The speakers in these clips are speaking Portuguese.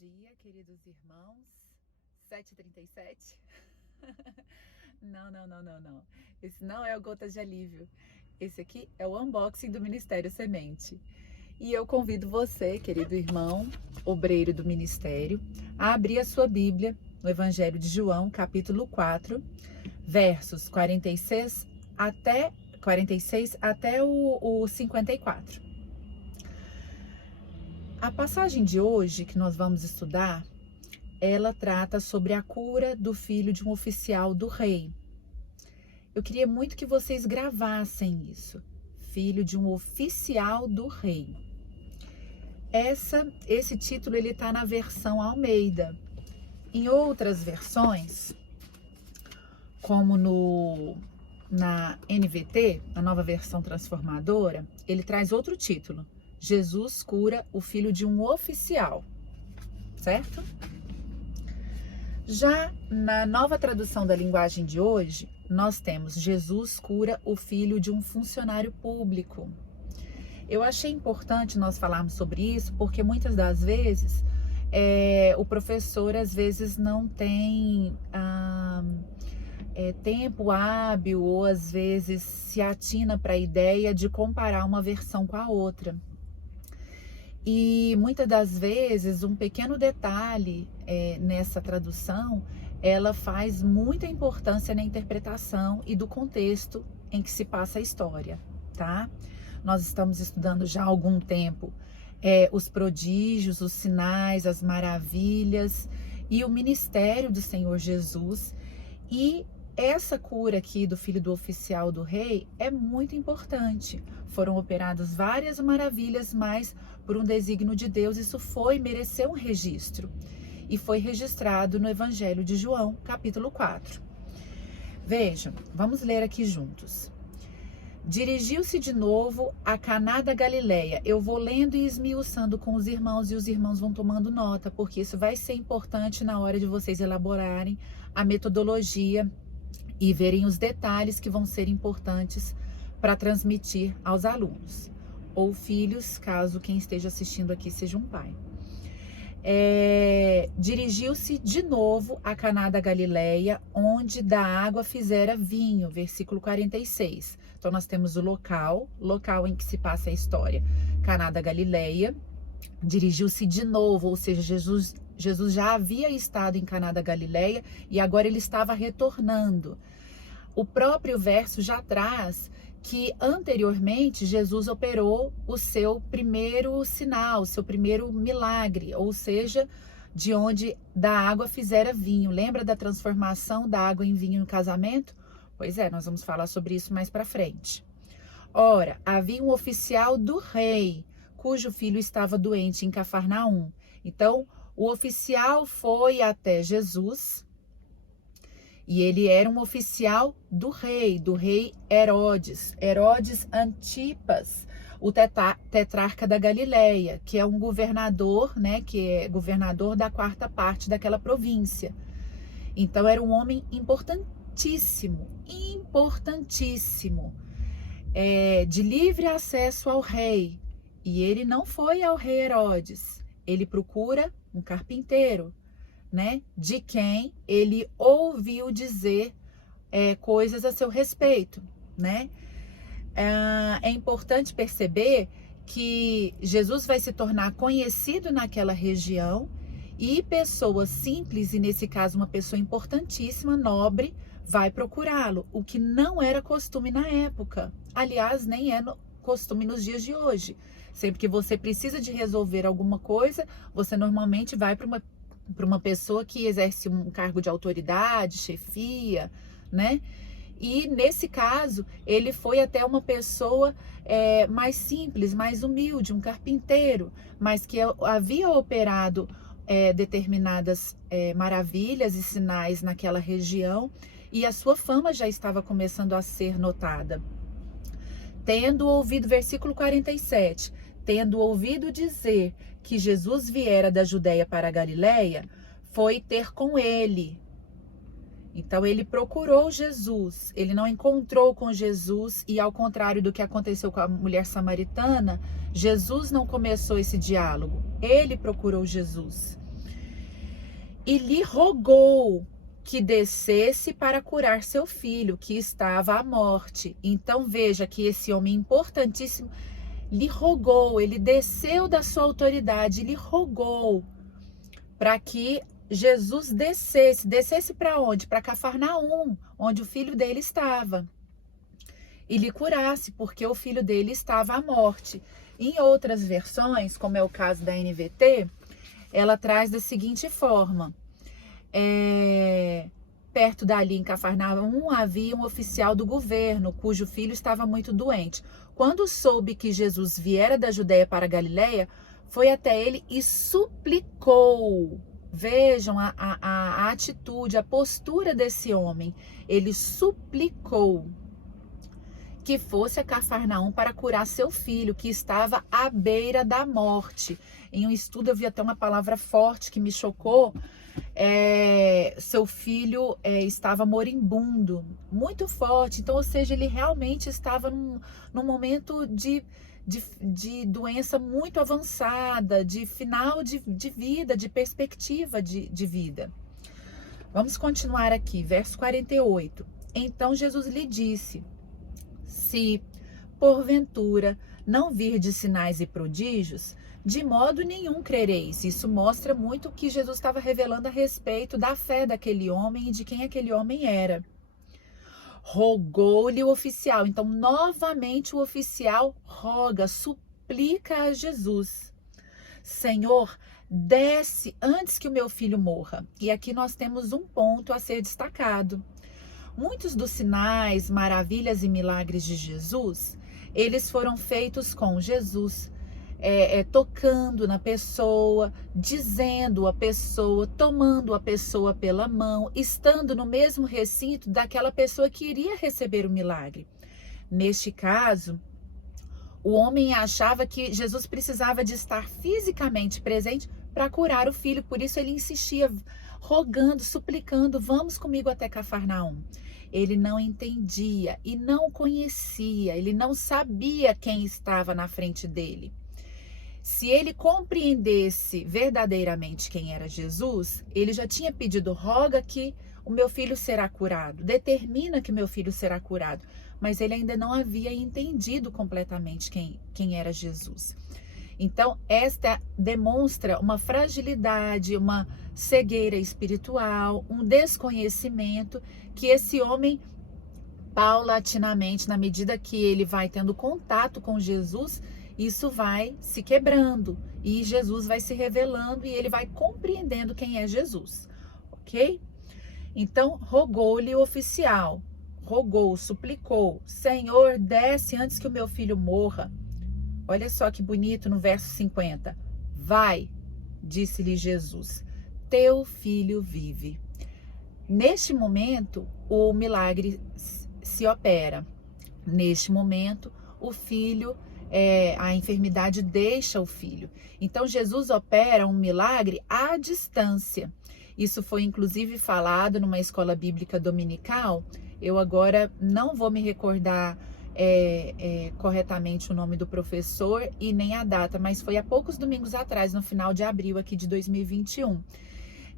dia, queridos irmãos. 7h37. Não. Esse não é o Gotas de Alívio. Esse aqui é o unboxing do Ministério Semente. E eu convido você, querido irmão, obreiro do ministério, a abrir a sua Bíblia no Evangelho de João, capítulo 4, versos 46 até o 54. A passagem de hoje que nós vamos estudar, ela trata sobre a cura do filho de um oficial do rei. Eu queria muito que vocês gravassem isso. Filho de um oficial do rei. Esse título ele está na versão Almeida. Em outras versões, como na NVT, a nova versão transformadora, ele traz outro título. Jesus cura o filho de um oficial, certo? Já na nova tradução da linguagem de hoje, nós temos Jesus cura o filho de um funcionário público. Eu achei importante nós falarmos sobre isso, porque muitas das vezes o professor às vezes não tem tempo hábil ou às vezes se atina para a ideia de comparar uma versão com a outra. E muitas das vezes um pequeno detalhe nessa tradução, ela faz muita importância na interpretação e do contexto em que se passa a história, tá? Nós estamos estudando já há algum tempo os prodígios, os sinais, as maravilhas e o ministério do Senhor Jesus. E essa cura aqui do filho do oficial do rei é muito importante. Foram operadas várias maravilhas, mas por um desígnio de Deus, isso mereceu um registro. E foi registrado no Evangelho de João, capítulo 4. Vejam, vamos ler aqui juntos. Dirigiu-se de novo a Caná da Galileia. Eu vou lendo e esmiuçando com os irmãos, e os irmãos vão tomando nota, porque isso vai ser importante na hora de vocês elaborarem a metodologia e verem os detalhes que vão ser importantes para transmitir aos alunos, ou filhos, caso quem esteja assistindo aqui seja um pai. Dirigiu-se de novo a Caná da Galileia, onde da água fizera vinho, versículo 46. Então nós temos o local em que se passa a história, Caná da Galileia. Dirigiu-se de novo, ou seja, Jesus já havia estado em Caná da Galileia e agora ele estava retornando. O próprio verso já traz que anteriormente Jesus operou o seu primeiro sinal, o seu primeiro milagre, ou seja, de onde da água fizera vinho. Lembra da transformação da água em vinho no casamento? Pois é, nós vamos falar sobre isso mais para frente. Ora, havia um oficial do rei, cujo filho estava doente em Cafarnaum. Então, o oficial foi até Jesus, e ele era um oficial do rei Herodes Antipas, o tetrarca da Galileia, que é um governador, que é governador da quarta parte daquela província. Então era um homem importantíssimo, de livre acesso ao rei. E ele não foi ao rei Herodes, ele procura um carpinteiro, de quem ele ouviu dizer coisas a seu respeito, É importante perceber que Jesus vai se tornar conhecido naquela região e pessoas simples, e nesse caso uma pessoa importantíssima, nobre, vai procurá-lo, o que não era costume na época. Aliás, nem é costume nos dias de hoje. Sempre que você precisa de resolver alguma coisa, você normalmente vai para uma pessoa que exerce um cargo de autoridade, chefia, E nesse caso, ele foi até uma pessoa mais simples, mais humilde, um carpinteiro, mas que havia operado determinadas maravilhas e sinais naquela região, e a sua fama já estava começando a ser notada. Tendo ouvido, versículo 47, tendo ouvido dizer que Jesus viera da Judeia para a Galileia, foi ter com ele. Então ele procurou Jesus, ele não encontrou com Jesus, e ao contrário do que aconteceu com a mulher samaritana, Jesus não começou esse diálogo, ele procurou Jesus. e lhe rogou que descesse para curar seu filho, que estava à morte. Então veja que esse homem importantíssimo lhe rogou, ele desceu da sua autoridade, lhe rogou para que Jesus descesse para onde? Para Cafarnaum, onde o filho dele estava, e lhe curasse, porque o filho dele estava à morte. Em outras versões, como é o caso da NVT, ela traz da seguinte forma: perto dali em Cafarnaum havia um oficial do governo, cujo filho estava muito doente. Quando soube que Jesus viera da Judéia para a Galiléia, foi até ele e suplicou. Vejam a atitude, a postura desse homem. Ele suplicou que fosse a Cafarnaum para curar seu filho, que estava à beira da morte. Em um estudo eu vi até uma palavra forte que me chocou. Seu filho estava moribundo, muito forte. Então, ou seja, ele realmente estava num momento de doença muito avançada, de final de vida, de perspectiva de vida. Vamos continuar aqui, verso 48. Então Jesus lhe disse: se, porventura, não virdes sinais e prodígios, de modo nenhum crereis. Isso mostra muito o que Jesus estava revelando a respeito da fé daquele homem e de quem aquele homem era. Rogou-lhe o oficial. Então, novamente, o oficial roga, suplica a Jesus: Senhor, desce antes que o meu filho morra. E aqui nós temos um ponto a ser destacado. Muitos dos sinais, maravilhas e milagres de Jesus, eles foram feitos com Jesus tocando na pessoa, dizendo a pessoa, tomando a pessoa pela mão, estando no mesmo recinto daquela pessoa que iria receber o milagre. Neste caso, o homem achava que Jesus precisava de estar fisicamente presente para curar o filho, por isso ele insistia, rogando, suplicando: vamos comigo até Cafarnaum. Ele não entendia e não conhecia, ele não sabia quem estava na frente dele. Se ele compreendesse verdadeiramente quem era Jesus, ele já tinha pedido: roga que o meu filho será curado, determina que meu filho será curado. Mas ele ainda não havia entendido completamente quem era Jesus. Então, esta demonstra uma fragilidade, uma cegueira espiritual, um desconhecimento que esse homem, paulatinamente, na medida que ele vai tendo contato com Jesus, isso vai se quebrando e Jesus vai se revelando e ele vai compreendendo quem é Jesus, ok? Então, rogou-lhe o oficial, rogou, suplicou: Senhor, desce antes que o meu filho morra. Olha só que bonito no verso 50. Vai, disse-lhe Jesus, teu filho vive. Neste momento, o milagre se opera. Neste momento, o filho, a enfermidade deixa o filho. Então, Jesus opera um milagre à distância. Isso foi inclusive falado numa escola bíblica dominical. Eu agora não vou me recordar corretamente o nome do professor e nem a data, mas foi há poucos domingos atrás, no final de abril aqui de 2021,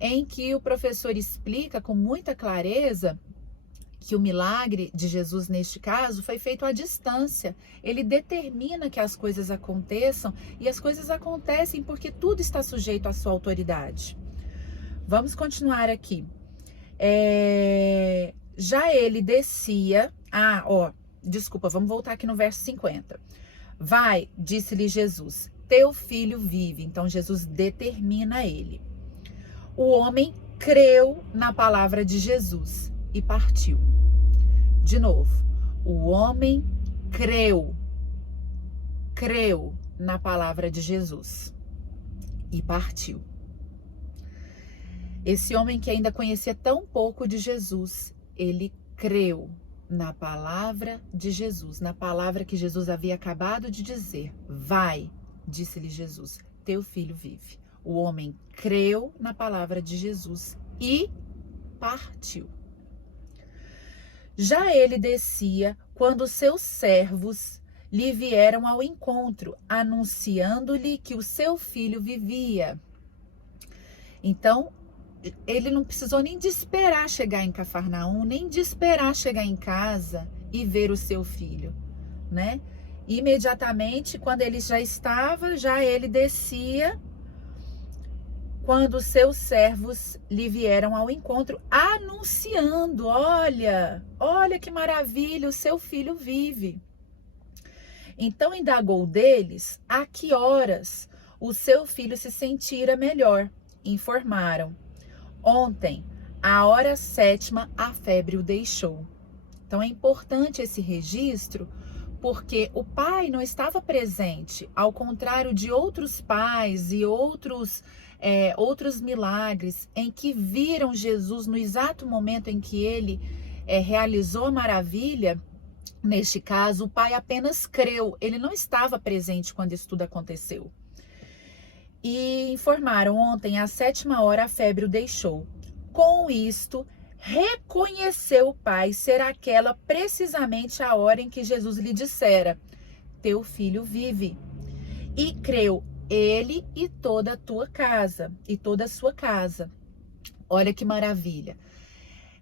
em que o professor explica com muita clareza que o milagre de Jesus, neste caso, foi feito à distância. Ele determina que as coisas aconteçam e as coisas acontecem porque tudo está sujeito à sua autoridade. Vamos continuar aqui. Já ele descia... Desculpa, vamos voltar aqui no verso 50. Vai, disse-lhe Jesus, teu filho vive. Então, Jesus determina ele. O homem creu na palavra de Jesus e partiu. De novo, o homem creu na palavra de Jesus e partiu. Esse homem que ainda conhecia tão pouco de Jesus, ele creu na palavra de Jesus, na palavra que Jesus havia acabado de dizer. Vai, disse-lhe Jesus, teu filho vive. O homem creu na palavra de Jesus e partiu. Já ele descia quando seus servos lhe vieram ao encontro, anunciando-lhe que o seu filho vivia. Então, ele não precisou nem de esperar chegar em Cafarnaum, nem de esperar chegar em casa e ver o seu filho, né? Imediatamente, quando ele já estava, já ele descia, quando os seus servos lhe vieram ao encontro, anunciando: olha que maravilha, o seu filho vive. Então indagou deles a que horas o seu filho se sentira melhor. Informaram: ontem, à hora 7ª, a febre o deixou. Então é importante esse registro, porque o pai não estava presente, ao contrário de outros pais e outros milagres em que viram Jesus no exato momento em que ele realizou a maravilha. Neste caso, o pai apenas creu, ele não estava presente quando isso tudo aconteceu. E informaram: ontem, às 7ª hora, a febre o deixou. Com isto, reconheceu o pai ser aquela precisamente a hora em que Jesus lhe dissera: teu filho vive. E creu ele e toda a tua casa, e toda a sua casa. Olha que maravilha.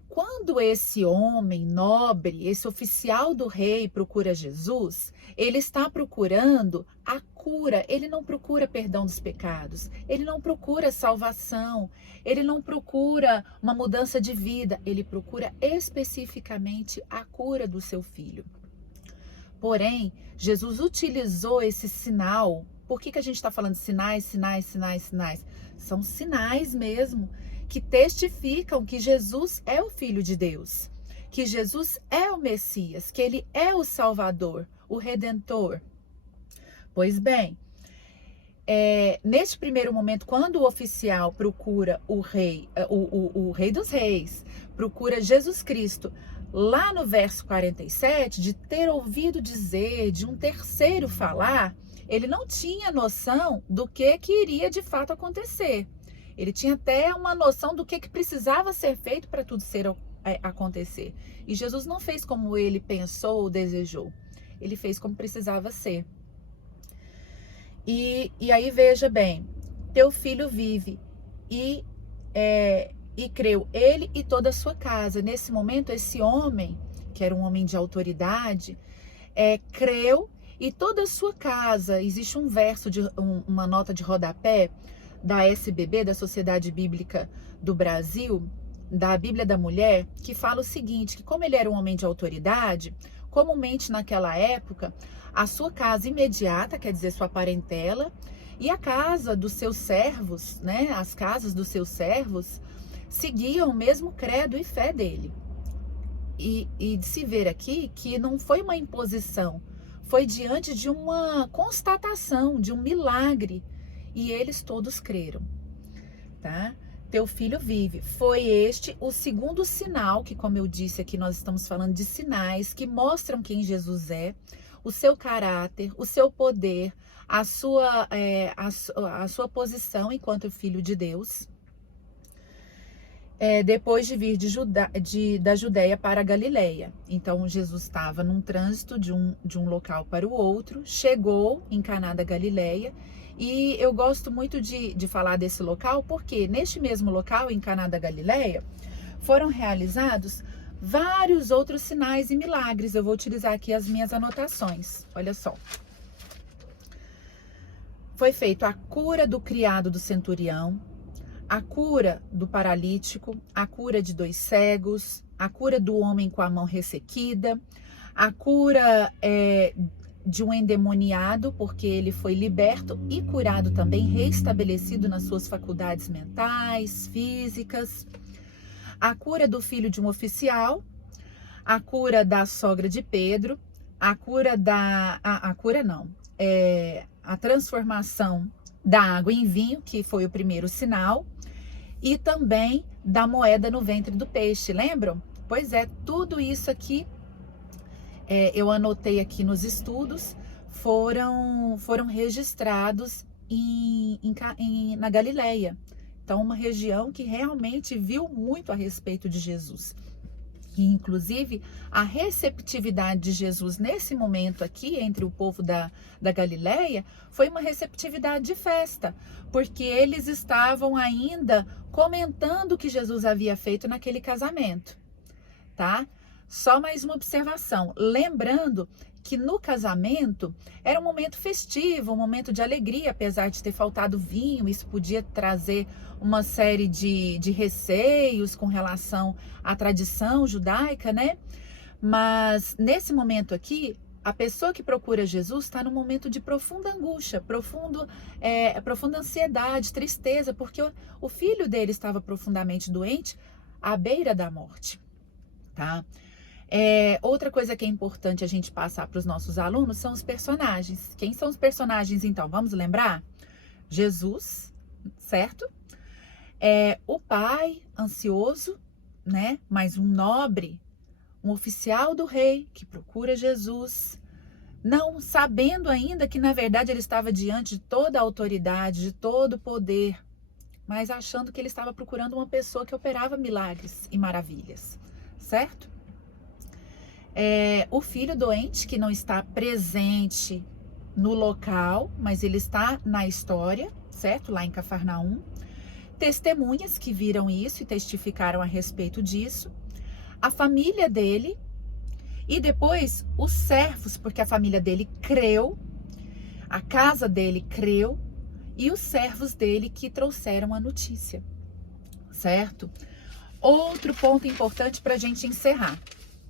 Quando esse homem nobre, esse oficial do rei procura Jesus, ele está procurando a cura, ele não procura perdão dos pecados, ele não procura salvação, ele não procura uma mudança de vida, ele procura especificamente a cura do seu filho. Porém, Jesus utilizou esse sinal. Por que a gente está falando de sinais, sinais, sinais, sinais? São sinais mesmo, que testificam que Jesus é o Filho de Deus, que Jesus é o Messias, que ele é o Salvador, o Redentor. Pois bem, neste primeiro momento, quando o oficial procura o rei, o Rei dos Reis, procura Jesus Cristo, lá no verso 47, de ter ouvido dizer, de um terceiro falar, ele não tinha noção do que iria de fato acontecer. Ele tinha até uma noção do que precisava ser feito para tudo acontecer. E Jesus não fez como ele pensou ou desejou. Ele fez como precisava ser. E aí veja bem, teu filho vive e creu ele e toda a sua casa. Nesse momento, esse homem, que era um homem de autoridade, creu e toda a sua casa. Existe um verso, uma nota de rodapé da SBB, da Sociedade Bíblica do Brasil, da Bíblia da Mulher, que fala o seguinte, que como ele era um homem de autoridade, comumente naquela época, a sua casa imediata, quer dizer, sua parentela, e a casa dos seus servos, né, as casas dos seus servos, seguiam o mesmo credo e fé dele. E de se ver aqui que não foi uma imposição, foi diante de uma constatação, de um milagre, e eles todos creram, tá? Teu filho vive. Foi este o segundo sinal, que como eu disse aqui, nós estamos falando de sinais que mostram quem Jesus é, o seu caráter, o seu poder, a sua posição enquanto filho de Deus. Depois de vir da Judéia para a Galileia. Então, Jesus estava num trânsito de um local para o outro, chegou em Caná da Galileia, e eu gosto muito de falar desse local, porque neste mesmo local, em Caná da Galileia, foram realizados vários outros sinais e milagres. Eu vou utilizar aqui as minhas anotações, olha só. Foi feito a cura do criado do centurião, a cura do paralítico, a cura de 2 cegos, a cura do homem com a mão ressequida, a cura de um endemoniado, porque ele foi liberto e curado também, reestabelecido nas suas faculdades mentais, físicas, a cura do filho de um oficial, a cura da sogra de Pedro, a transformação da água em vinho, que foi o primeiro sinal, e também da moeda no ventre do peixe, lembram? Pois é, tudo isso aqui, eu anotei aqui nos estudos, foram registrados na Galileia. Então, uma região que realmente viu muito a respeito de Jesus. E, inclusive, a receptividade de Jesus nesse momento aqui, entre o povo da Galileia, foi uma receptividade de festa, porque eles estavam ainda comentando o que Jesus havia feito naquele casamento, tá? Só mais uma observação, lembrando que no casamento era um momento festivo, um momento de alegria, apesar de ter faltado vinho, isso podia trazer uma série de receios com relação à tradição judaica, né? Mas nesse momento aqui, a pessoa que procura Jesus está num momento de profunda angústia, profunda ansiedade, tristeza, porque o filho dele estava profundamente doente, à beira da morte, tá? Outra coisa que é importante a gente passar para os nossos alunos são os personagens. Quem são os personagens, então? Vamos lembrar? Jesus, certo? O pai ansioso, né? Mas um nobre, um oficial do rei que procura Jesus, não sabendo ainda que na verdade ele estava diante de toda a autoridade, de todo o poder, mas achando que ele estava procurando uma pessoa que operava milagres e maravilhas, certo? O filho doente que não está presente no local, mas ele está na história, certo? Lá em Cafarnaum. Testemunhas que viram isso e testificaram a respeito disso. A família dele e depois os servos, porque a família dele creu, a casa dele creu e os servos dele que trouxeram a notícia, certo? Outro ponto importante para a gente encerrar,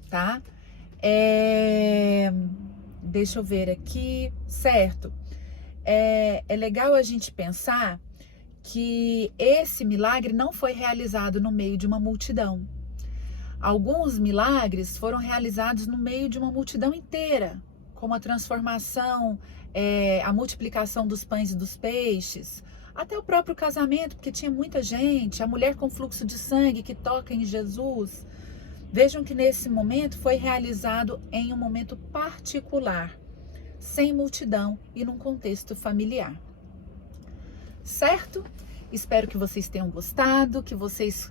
tá? Deixa eu ver aqui, certo? É legal a gente pensar que esse milagre não foi realizado no meio de uma multidão. Alguns milagres foram realizados no meio de uma multidão inteira, como a transformação, a multiplicação dos pães e dos peixes, até o próprio casamento, porque tinha muita gente, a mulher com fluxo de sangue que toca em Jesus. Vejam que nesse momento foi realizado em um momento particular, sem multidão e num contexto familiar. Certo? Espero que vocês tenham gostado, que vocês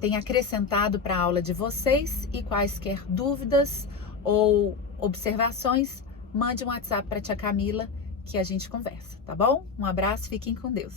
tenham acrescentado para a aula de vocês, e quaisquer dúvidas ou observações, mande um WhatsApp para a tia Camila que a gente conversa, tá bom? Um abraço, fiquem com Deus.